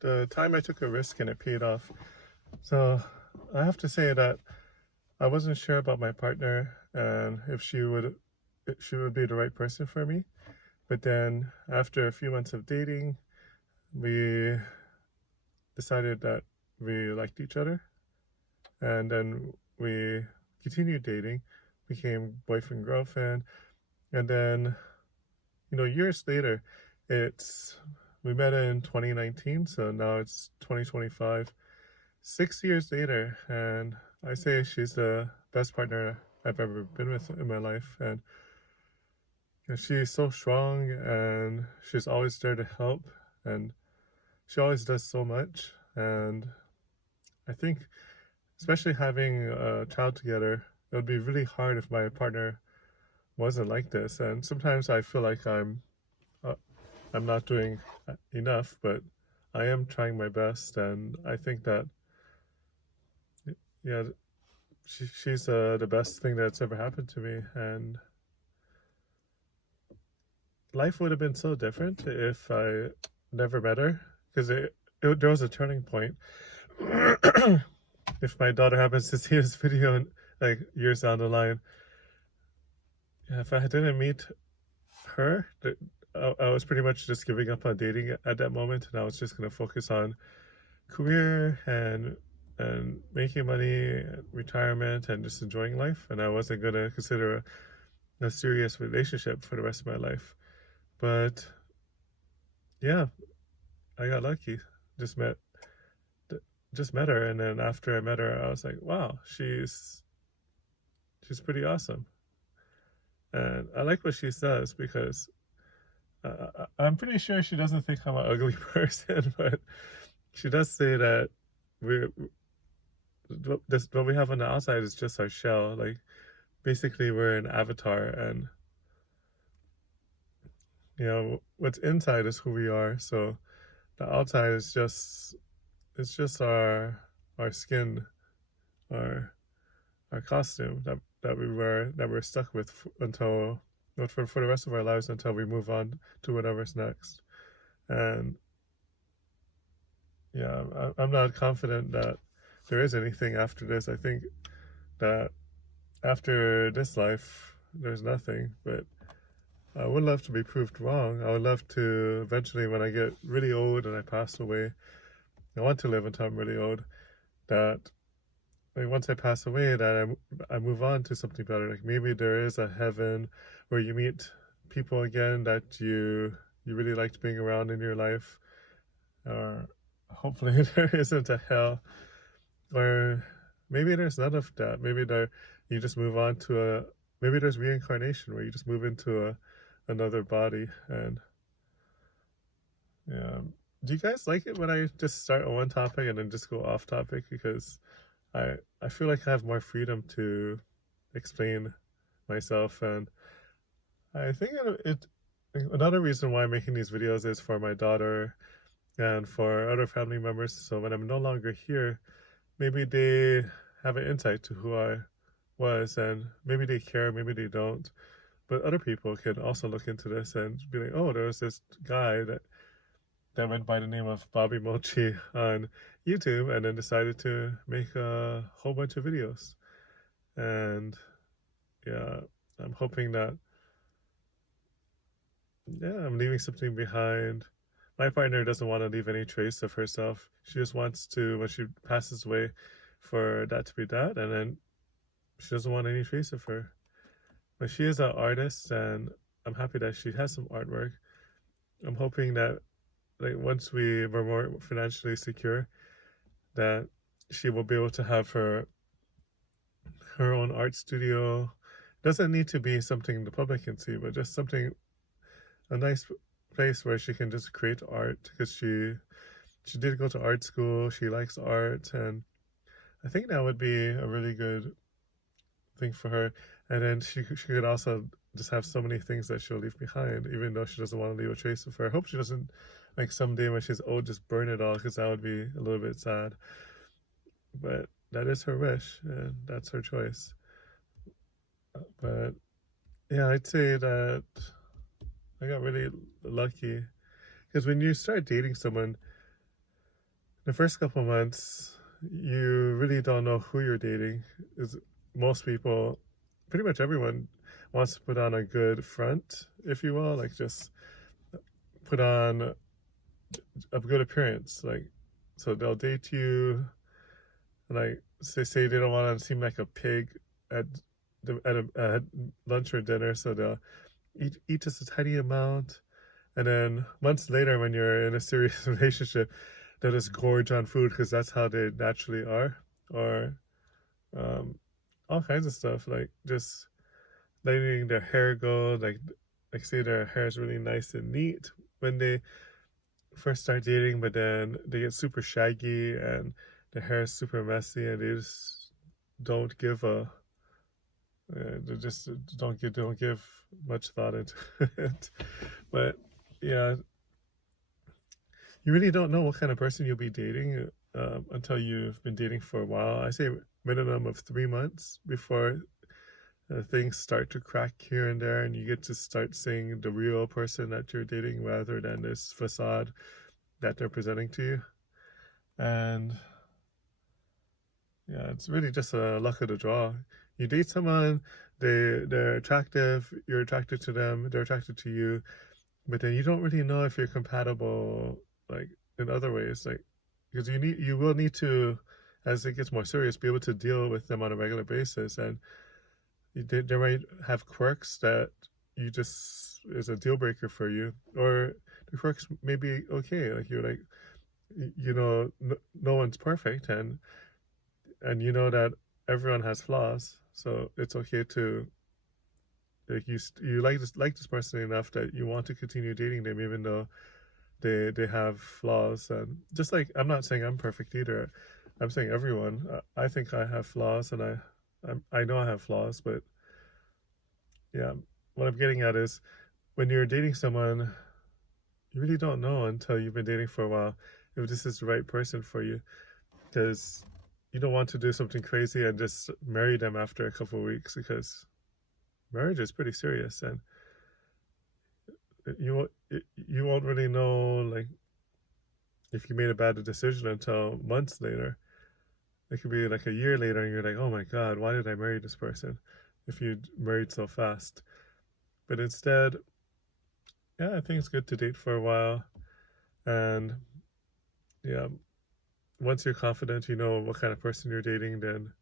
the time I took a risk and it paid off. So I have to say that I wasn't sure about my partner and if she would be the right person for me. But then after a few months of dating, we decided that we liked each other, and then we continued dating, became boyfriend girlfriend, and then years later, it's we met in 2019, so now it's 2025. 6 years later, and I say she's the best partner I've ever been with in my life, and she's so strong, and she's always there to help, and she always does so much. And I think, especially having a child together, it would be really hard if my partner wasn't like this. And sometimes I feel like uh, I'm not doing enough, but I am trying my best, and I think that yeah, she's the best thing that's ever happened to me. And life would have been so different if I never met her, because there was a turning point. If my daughter happens to see this video in, like, years down the line, if I didn't meet her, I was pretty much just giving up on dating at that moment, and I was just going to focus on career and making money, retirement, and just enjoying life. And I wasn't going to consider a serious relationship for the rest of my life. But yeah, I got lucky. Just met just met her, and then after I met her, I was like, wow, she's pretty awesome. And I like what she says, because I'm pretty sure she doesn't think I'm an ugly person, but she does say that we what we have on the outside is just our shell. Like, basically, we're an avatar, and what's inside is who we are. So the outside is just it's just our skin, our costume that we wear, that we're stuck with until for the rest of our lives, until we move on to whatever's next. And yeah, I'm not confident that there is anything after this. I think that after this life, there's nothing. But I would love to be proved wrong. I would love to eventually, when I get really old and I pass away, I want to live until I'm really old, that like once I pass away, that I move on to something better. Like, maybe there is a heaven where you meet people again that you really liked being around in your life, or hopefully there isn't a hell, or maybe there's none of that. Maybe you just move on to maybe there's reincarnation where you just move into another body. And yeah, do you guys like it when I just start on one topic and then just go off topic? Because I feel like I have more freedom to explain myself, and I think another reason why I'm making these videos is for my daughter and for other family members. So when I'm no longer here, maybe they have an insight to who I was, and maybe they care, maybe they don't. But other people can also look into this and be like, oh, there was this guy that went by the name of Bobby Mochi on YouTube, and then decided to make a whole bunch of videos. And yeah, I'm hoping that, yeah, I'm leaving something behind. My partner doesn't want to leave any trace of herself. She just wants to, when she passes away, for that to be that, and then she doesn't want any trace of her. But she is an artist, and I'm happy that she has some artwork. I'm hoping that, like, once we were more financially secure, that she will be able to have her own art studio. It doesn't need to be something the public can see, but just a nice place where she can just create art, because she did go to art school. She likes art, and I think that would be a really good thing for her. And then she could also just have so many things that she'll leave behind, even though she doesn't want to leave a trace of her. I hope she doesn't, like, someday when she's old, just burn it all, because that would be a little bit sad. But that is her wish, and that's her choice. But yeah, I'd say that I got really lucky, because when you start dating someone, the first couple months, you really don't know who you're dating. Is most people, pretty much everyone, wants to put on a good front, if you will, like just put on a good appearance. Like, so they'll date you, like they say they don't want to seem like a pig at at lunch or dinner, so they'll eat just a tiny amount, and then months later, when you're in a serious relationship, they'll just gorge on food because that's how they naturally are, or um, all kinds of stuff, like just letting their hair go, like say their hair is really nice and neat when they first start dating, but then they get super shaggy and their hair is super messy, and they just don't give a they just don't give much thought into it. But yeah, you really don't know what kind of person you'll be dating until you've been dating for a while. I say minimum of 3 months before things start to crack here and there, and you get to start seeing the real person that you're dating rather than this facade that they're presenting to you. And yeah, it's really just a luck of the draw. You date someone, they're attractive, you're attracted to them, they're attracted to you, but then you don't really know if you're compatible, like in other ways, like because you will need to, as it gets more serious, be able to deal with them on a regular basis, and they might have quirks that you just is a deal breaker for you, or the quirks may be okay, like you're like, you know, no one's perfect, and you know that everyone has flaws, so it's okay to, like, you like this person enough that you want to continue dating them even though they have flaws. And just like, I'm not saying I'm perfect either, I'm saying everyone, I think I have flaws, and I know I have flaws, but yeah, what I'm getting at is when you're dating someone, you really don't know until you've been dating for a while if this is the right person for you, because you don't want to do something crazy and just marry them after a couple of weeks, because marriage is pretty serious, and you won't really know, like, if you made a bad decision until months later. It could be like a year later, and you're like, oh my god, why did I marry this person? If you married so fast, but instead, yeah, I think it's good to date for a while, and yeah, once you're confident, you know what kind of person you're dating, then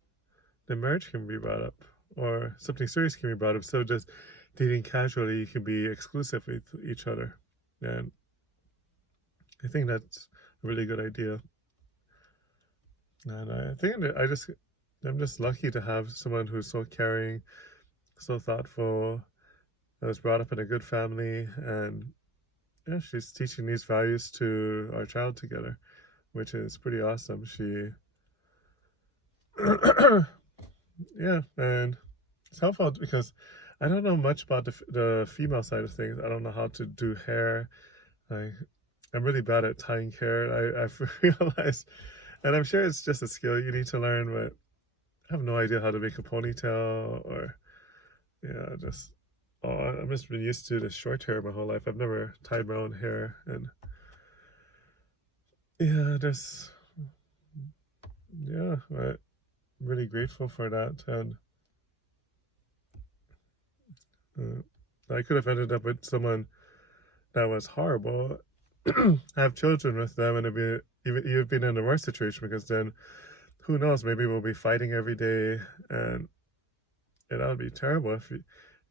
the marriage can be brought up, or something serious can be brought up. So just dating casually, you can be exclusive with each other, and I think that's a really good idea. And I think that I'm just lucky to have someone who's so caring, so thoughtful, that was brought up in a good family, and yeah, she's teaching these values to our child together, which is pretty awesome. She, yeah, and it's helpful because I don't know much about the female side of things. I don't know how to do hair. I I'm really bad at tying hair. I've realized, and I'm sure it's just a skill you need to learn, but I have no idea how to make a ponytail, or yeah, just I've just been used to the short hair my whole life. I've never tied my own hair, and yeah, just yeah, I'm really grateful for that, and I could have ended up with someone that was horrible. Have children with them, and it'd be even you've been in a worse situation, because then who knows? Maybe we'll be fighting every day, and that would be terrible if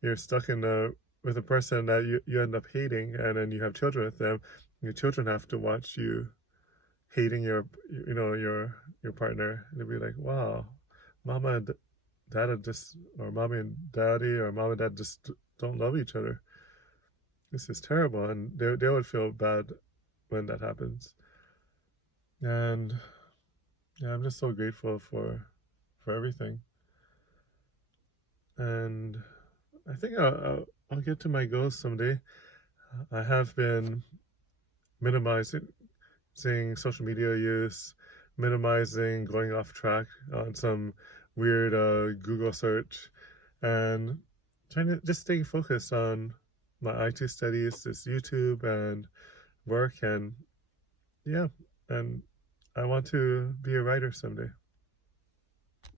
you're stuck in the with a person that you end up hating, and then you have children with them. Your children have to watch you hating your partner, and they'd be like, wow, mama and dad just, or mommy and daddy, or mom and dad just don't love each other. This is terrible, and they would feel bad when that happens. And yeah, I'm just so grateful for everything. And I think I'll get to my goals someday. I have been minimizing social media use, minimizing going off track on some weird Google search, and trying to just stay focused on my IT studies, this YouTube and work, and yeah, and I want to be a writer someday.